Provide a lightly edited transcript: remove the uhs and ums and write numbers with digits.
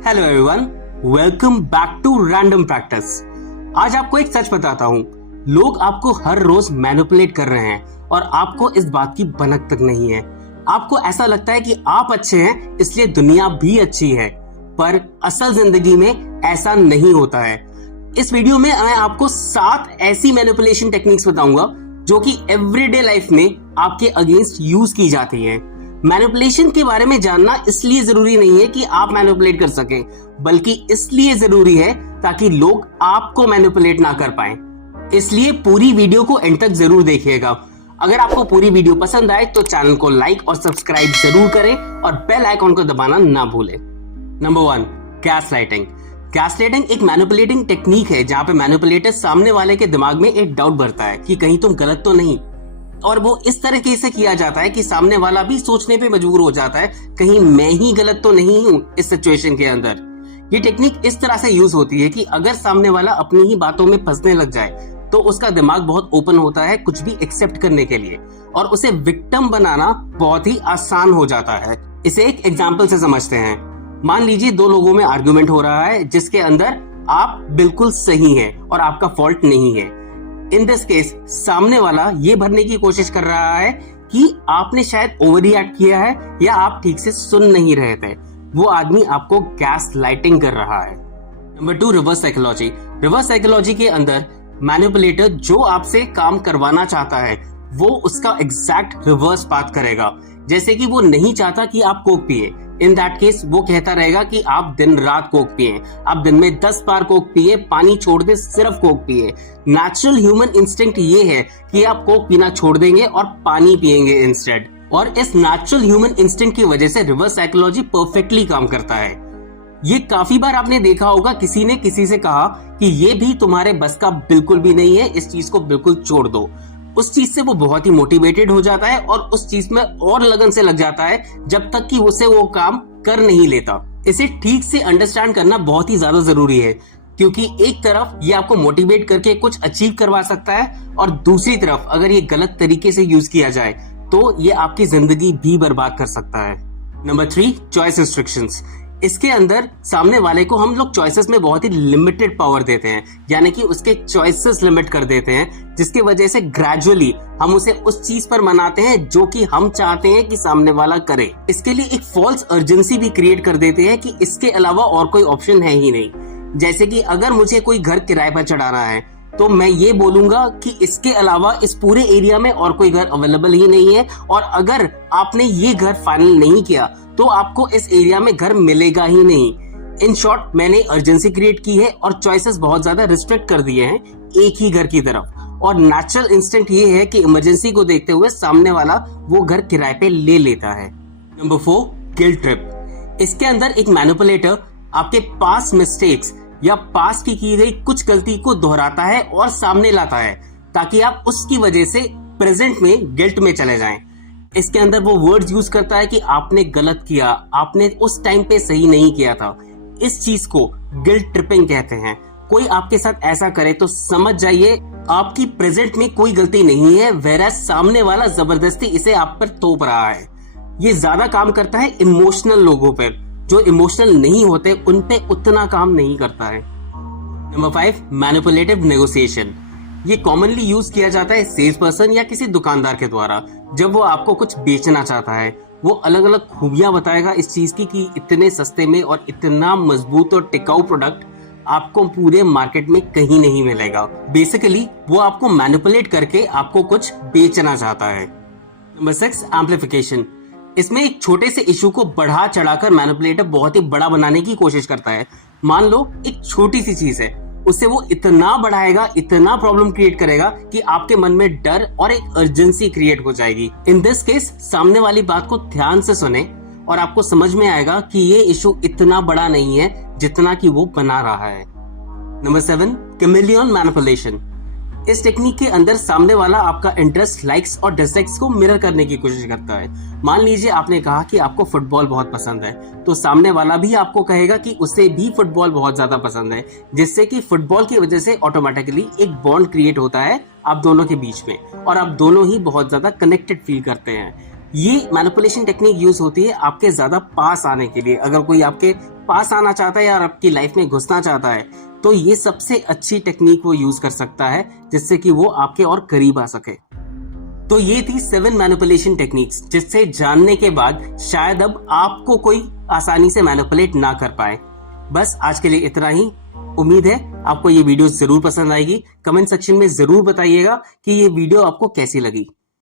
Hello everyone, welcome back to random practice. आज आपको एक सच बताता हूँ, लोग आपको हर रोज मैनिपुलेट कर रहे हैं और आपको इस बात की भनक तक नहीं है। आपको ऐसा लगता है कि आप अच्छे हैं इसलिए दुनिया भी अच्छी है, पर असल जिंदगी में ऐसा नहीं होता है। इस वीडियो में मैं आपको 7 ऐसी मैनिपुलेशन टेक्निक्स बताऊंगा जो कि एवरीडे लाइफ में आपके अगेंस्ट यूज की जाती है। मैनिपुलेशन के बारे में जानना इसलिए जरूरी नहीं है कि आप मैनिपुलेट कर सकें, बल्कि इसलिए जरूरी है ताकि लोग आपको मैनिपुलेट ना कर पाएं। इसलिए पूरी वीडियो को एंड तक जरूर देखिएगा। अगर आपको पूरी वीडियो पसंद आए तो चैनल को लाइक और सब्सक्राइब जरूर करें और बेल आइकॉन को दबाना ना भूलें। Number 1, gaslighting. गैसलाइटिंग एक मैनिपुलेटिंग टेक्निक है जहां पे मैनिपुलेटर सामने वाले के दिमाग में एक डाउट भरता है कि कहीं तुम गलत तो नहीं, और वो इस तरीके से किया जाता है कि सामने वाला भी सोचने पे मजबूर हो जाता है कहीं मैं ही गलत तो नहीं हूं इस सिचुएशन के अंदर। ये टेक्निक इस तरह से यूज होती है कि अगर सामने वाला अपनी ही बातों में फंसने लग जाए तो उसका दिमाग बहुत ओपन होता है कुछ भी एक्सेप्ट करने के लिए, और उसे विक्टिम बनाना बहुत ही आसान हो जाता है। इसे एक एग्जाम्पल से समझते हैं। मान लीजिए 2 लोगों में आर्ग्यूमेंट हो रहा है जिसके अंदर आप बिल्कुल सही हैं और आपका फॉल्ट नहीं है। इन दिस केस सामने वाला ये भरने की कोशिश कर रहा है कि आपने शायद ओवर रिएक्ट किया है या आप ठीक से सुन नहीं रहे थे। वो आदमी आपको गैस लाइटिंग कर रहा है। Number 2, reverse psychology. Reverse psychology के अंदर मैनिपुलेटर जो आपसे काम करवाना चाहता है वो उसका एग्जैक्ट रिवर्स बात करेगा। जैसे कि वो नहीं चाहता कि आप कोक पिए, इन दैट केस वो कहता रहेगा कि आप दिन रात कोक पिए, आप दिन में 10 बार कोक पिए, पानी छोड़ दे सिर्फ कोक पिए। नेचुरल ह्यूमन इंस्टिंक्ट ये है कि आप कोक पीना छोड़ देंगे और पानी पिएंगे इंस्टेड, और इस नेचुरल ह्यूमन इंस्टिंक्ट की वजह से रिवर्स साइकोलॉजी परफेक्टली काम करता है। ये काफी बार आपने देखा होगा, किसी ने किसी से कहा कि ये भी तुम्हारे बस का बिल्कुल भी नहीं है, इस चीज को बिल्कुल छोड़ दो। उस चीज से वो बहुत ही मोटिवेटेड हो जाता है और उस चीज में और लगन से लग जाता है जब तक कि उसे वो काम कर नहीं लेता। इसे ठीक से अंडरस्टैंड करना बहुत ही ज्यादा जरूरी है, क्योंकि एक तरफ ये आपको मोटिवेट करके कुछ अचीव करवा सकता है और दूसरी तरफ अगर ये गलत तरीके से यूज किया जाए तो ये आपकी जिंदगी भी बर्बाद कर सकता है। Number 3, choice restrictions. इसके अंदर सामने वाले को हम लोग चॉइसेस में बहुत ही लिमिटेड पावर देते हैं, यानी कि उसके चॉइसेस लिमिट कर देते हैं, जिसकी वजह से ग्रेजुअली हम उसे उस चीज पर मनाते हैं जो कि हम चाहते हैं कि सामने वाला करे। इसके लिए एक फॉल्स अर्जेंसी भी क्रिएट कर देते हैं कि इसके अलावा और कोई ऑप्शन है ही नहीं। जैसे कि अगर मुझे कोई घर किराए पर चढ़ाना है तो मैं ये बोलूंगा कि इसके अलावा इस पूरे एरिया में और कोई घर अवेलेबल ही नहीं है, और अगर आपने ये घर फाइनल नहीं किया तो आपको इस एरिया में घर मिलेगा ही नहीं। इन शॉर्ट, मैंने अर्जेंसी क्रिएट की है और चॉइसेस बहुत ज्यादा रिस्ट्रिक्ट कर दिए हैं एक ही घर की तरफ, और नेचुरल इंस्टिंक्ट ये है कि इमरजेंसी को देखते हुए सामने वाला वो घर किराए पे ले लेता है। Number 4, guilt trip. इसके अंदर एक मैनिपुलेटर आपके पास्ट मिस्टेक्स या पास्ट की गई कुछ गलती को दोहराता है और सामने लाता है ताकि आप उसकी वजह से प्रेजेंट में गिल्ट में चले जाएं। इसके अंदर वो वर्ड्स यूज करता है कि आपने गलत किया, आपने उस टाइम पे सही नहीं किया था। इस चीज को गिल्ट ट्रिपिंग कहते हैं। कोई आपके साथ ऐसा करे तो समझ जाइए आपकी प्रेजेंट में कोई गलती नहीं है, वेरएज़ सामने वाला जबरदस्ती इसे आप पर थोप रहा है। ये ज्यादा काम करता है इमोशनल लोगों पर, जो इमोशनल नहीं होते उन पे उतना काम नहीं करता है। Number 5, manipulative negotiation. ये कॉमनली यूज किया जाता है सेल्स पर्सन या किसी दुकानदार के द्वारा। जब वो आपको कुछ बेचना चाहता है वो अलग अलग खूबियां बताएगा इस चीज की कि इतने सस्ते में और इतना मजबूत और टिकाऊ प्रोडक्ट आपको पूरे मार्केट में कहीं नहीं मिलेगा। बेसिकली वो आपको मैनिपुलेट करके आपको कुछ बेचना चाहता है। Number 6, amplification. इसमें एक छोटे से इशू को बढ़ा चढ़ाकर मैनिपुलेटर बहुत ही बड़ा बनाने की कोशिश करता है। मान लो एक छोटी सी चीज है, उससे वो इतना बढ़ाएगा, इतना प्रॉब्लम क्रिएट करेगा कि आपके मन में डर और एक अर्जेंसी क्रिएट हो जाएगी। इन दिस केस सामने वाली बात को ध्यान से सुने और आपको समझ में आएगा कि ये इशू इतना बड़ा नहीं है जितना कि वो बना रहा है। Number 7, chameleon manipulation. इस टेक्निक के अंदर सामने वाला आपका इंटरेस्ट, लाइक्स और डिसलाइक्स को मिरर करने की कोशिश करता है। मान लीजिए आपने कहा कि आपको फुटबॉल बहुत पसंद है, तो सामने वाला भी आपको कहेगा कि उसे भी फुटबॉल बहुत ज्यादा पसंद है, जिससे कि फुटबॉल की वजह से ऑटोमेटिकली एक बॉन्ड क्रिएट होता है आप दोनों के बीच में और आप दोनों ही बहुत ज्यादा कनेक्टेड फील करते हैं। ये मैनिपुलेशन टेक्निक यूज होती है आपके ज्यादा पास आने के लिए। अगर कोई आपके पास आना चाहता है या आपकी लाइफ में घुसना चाहता है तो ये सबसे अच्छी टेक्निक वो यूज कर सकता है जिससे कि वो आपके और करीब आ सके। तो ये थी 7 मैनिपुलेशन टेक्निक्स जिससे जानने के बाद शायद अब आपको कोई आसानी से मैनिपुलेट ना कर पाए। बस आज के लिए इतना ही। उम्मीद है आपको ये वीडियो जरूर पसंद आएगी। कमेंट सेक्शन में जरूर बताइएगा कि ये वीडियो आपको कैसी लगी।